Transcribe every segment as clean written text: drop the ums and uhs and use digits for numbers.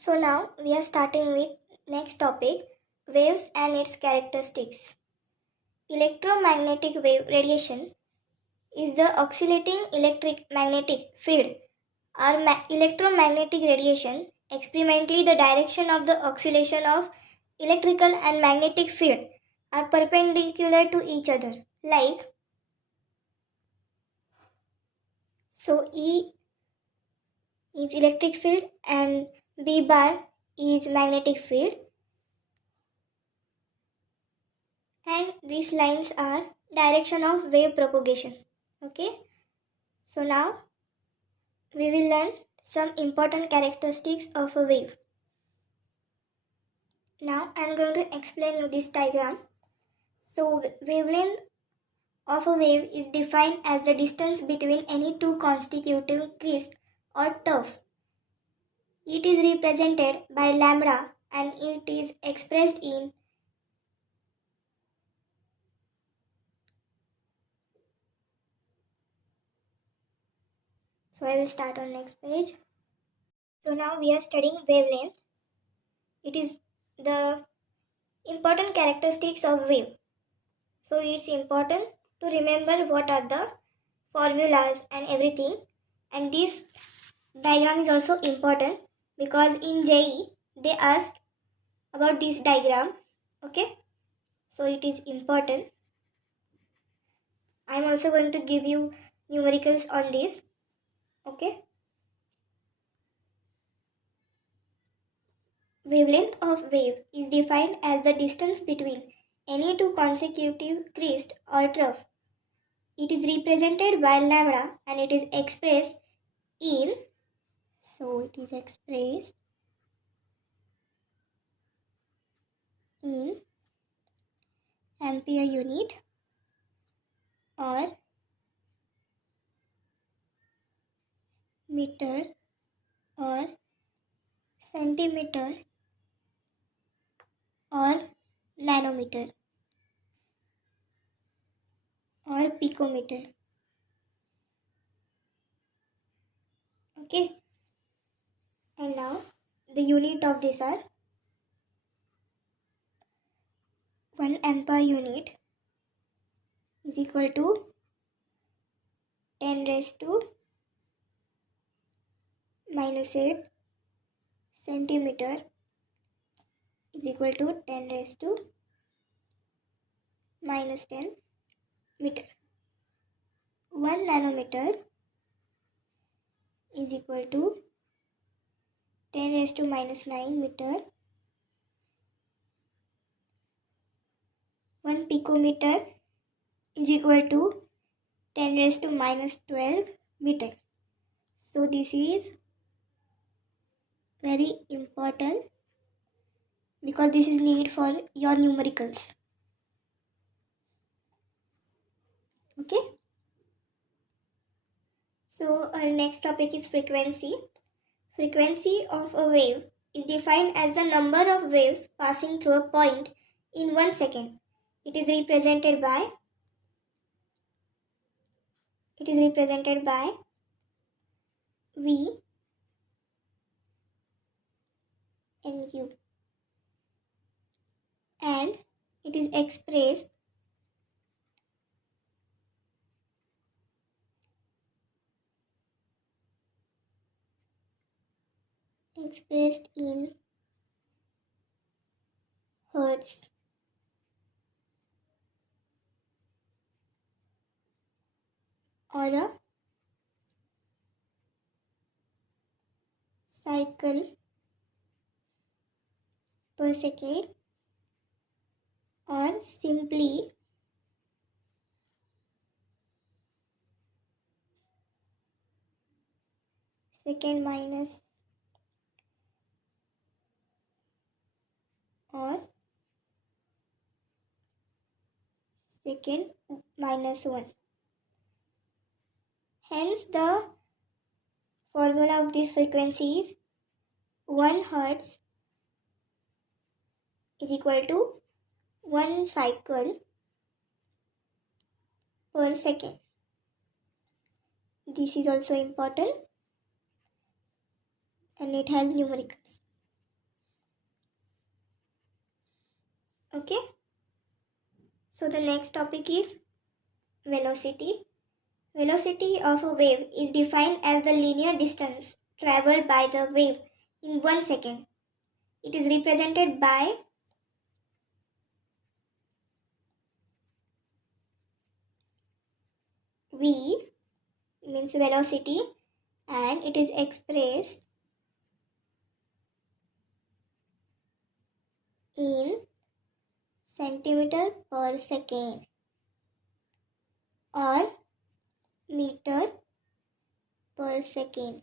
So now we are starting with next topic, waves and its characteristics. Electromagnetic wave radiation is the oscillating electric magnetic field or electromagnetic radiation, experimentally the direction of the oscillation of electrical and magnetic field are perpendicular to each other. So E is electric field and B bar is magnetic field, and these lines are direction of wave propagation. Okay, so now we will learn some important characteristics of a wave. Now I am going to explain you this diagram. So wavelength of a wave is defined as the distance between any two consecutive crests or turfs. It is represented by lambda and it is expressed in So I will start on next page. So now we are studying wavelength. It is the important characteristics of wave. So it's important to remember what are the formulas and everything. And this diagram is also important because in JE they ask about this diagram. Okay. So it is important. I am also going to give you numericals on this. Okay. Wavelength of wave is defined as the distance between any two consecutive crest or trough. It is represented by lambda and it is expressed in ampere unit or meter or centimeter or nanometer or picometer. Okay, and now the unit of these are 1 ampere unit is equal to 10 raised to minus 8 centimeter is equal to 10 raised to minus 10 meter. 1 nanometer is equal to 10 raised to minus 9 meter. 1 picometer is equal to 10 raised to minus 12 meter. So this is very important because this is needed for your numericals. Okay. So our next topic is frequency. Frequency of a wave is defined as the number of waves passing through a point in 1 second. It is represented by V and U, and it is expressed in hertz. Or a cycle per second, or simply second minus or second minus 1. Hence the formula of this frequency is 1 hertz is equal to 1 cycle per second. This is also important and it has numericals. Okay. So the next topic is velocity. Velocity of a wave is defined as the linear distance traveled by the wave in 1 second. It is represented by v, means velocity, and it is expressed in centimeter per second or meter per second.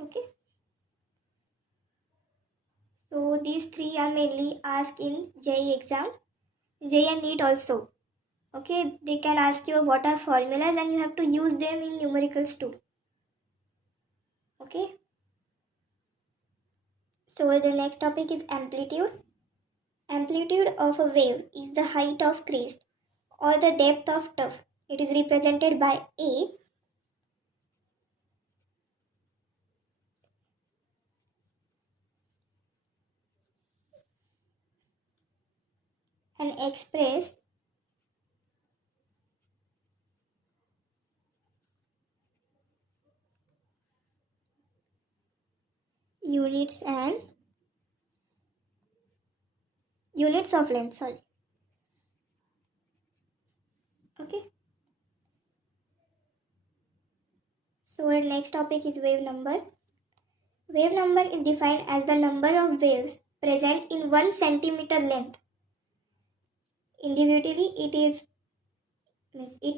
Okay. So these three are mainly asked in JEE exam, JEE and NEET also. Okay, they can ask you what are formulas and you have to use them in numericals too. Okay. So the next topic is amplitude. Amplitude of a wave is the height of crest or the depth of tuff. It is represented by A and expressed units and units of length. Sorry. Okay. So our next topic is wave number. Wave number is defined as the number of waves present in 1 centimeter length. Individually, it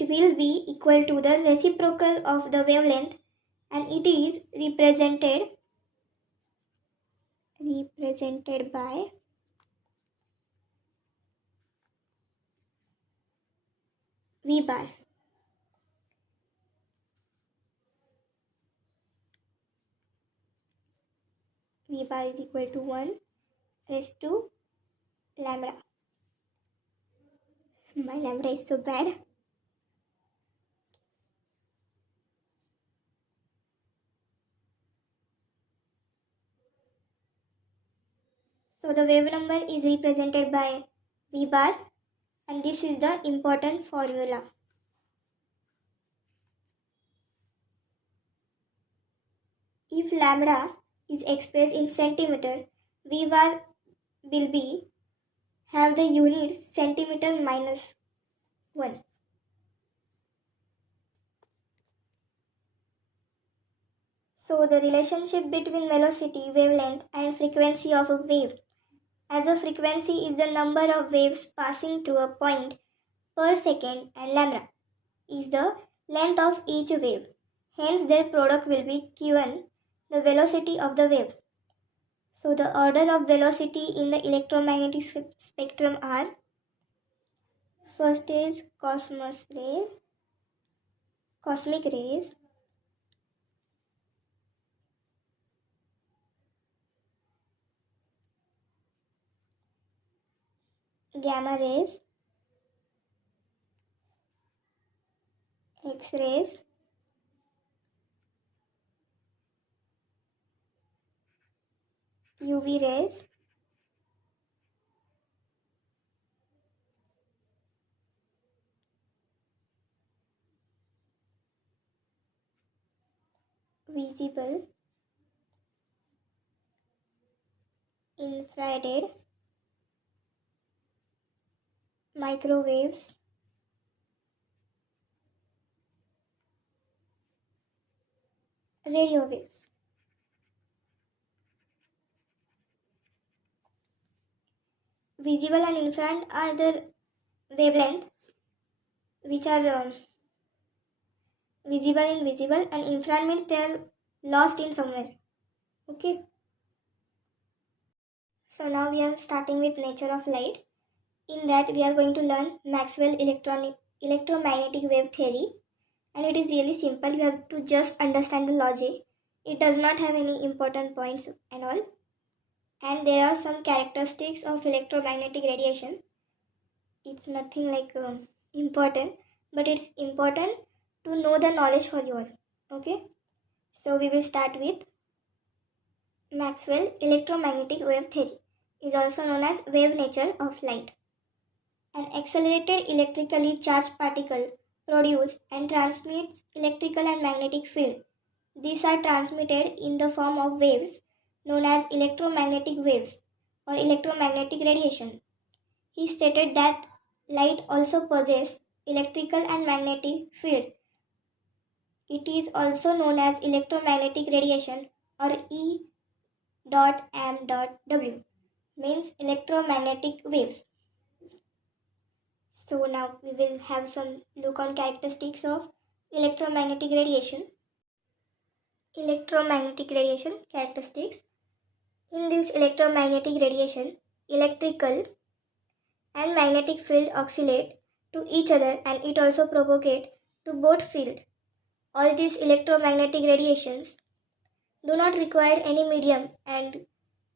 will be equal to the reciprocal of the wavelength, and it is represented by V bar. V bar is equal to 1 raised to lambda. My lambda is so bad. So the wave number is represented by V bar, and this is the important formula. If lambda is expressed in centimeter, V bar will be have the units centimeter minus 1. So the relationship between velocity, wavelength and frequency of a wave, as the frequency is the number of waves passing through a point per second and lambda is the length of each wave. Hence their product will be given the velocity of the wave. So the order of velocity in the electromagnetic spectrum are: first is cosmic rays, gamma rays, X-rays, UV rays, visible, infrared, microwaves, radio waves. Visible and infrared are the wavelength which are visible in visible, and infrared means they are lost in somewhere. Okay. So now we are starting with nature of light. In that we are going to learn Maxwell electromagnetic wave theory, and it is really simple. You have to just understand the logic. It does not have any important points and all. And there are some characteristics of electromagnetic radiation. It's nothing like important, but it's important to know the knowledge for you all. Okay. So we will start with Maxwell electromagnetic wave theory, is also known as wave nature of light. An accelerated electrically charged particle produces and transmits electrical and magnetic field. These are transmitted in the form of waves known as electromagnetic waves or electromagnetic radiation. He stated that light also possesses electrical and magnetic field. It is also known as electromagnetic radiation or E.M.W, means electromagnetic waves. So now we will have some look on characteristics of electromagnetic radiation. Electromagnetic radiation characteristics. In this electromagnetic radiation, electrical and magnetic field oscillate to each other and it also propagate to both field. All these electromagnetic radiations do not require any medium and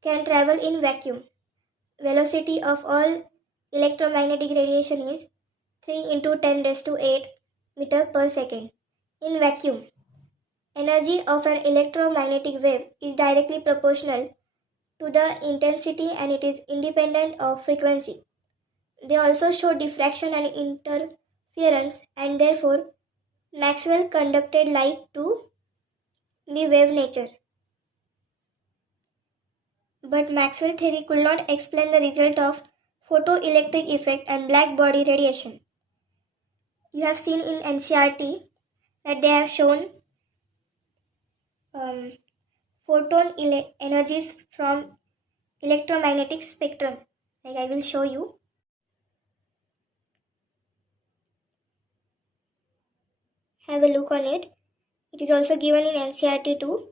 can travel in vacuum. Velocity of all electromagnetic radiation is 3 into 10 raised to 8 meter per second. In vacuum, energy of an electromagnetic wave is directly proportional to the intensity and it is independent of frequency. They also show diffraction and interference, and therefore Maxwell conducted light to be wave nature. But Maxwell theory could not explain the result of photoelectric effect and black body radiation. You have seen in NCRT that they have shown photon energies from electromagnetic spectrum. Like I will show you. Have a look on it. It is also given in NCRT too.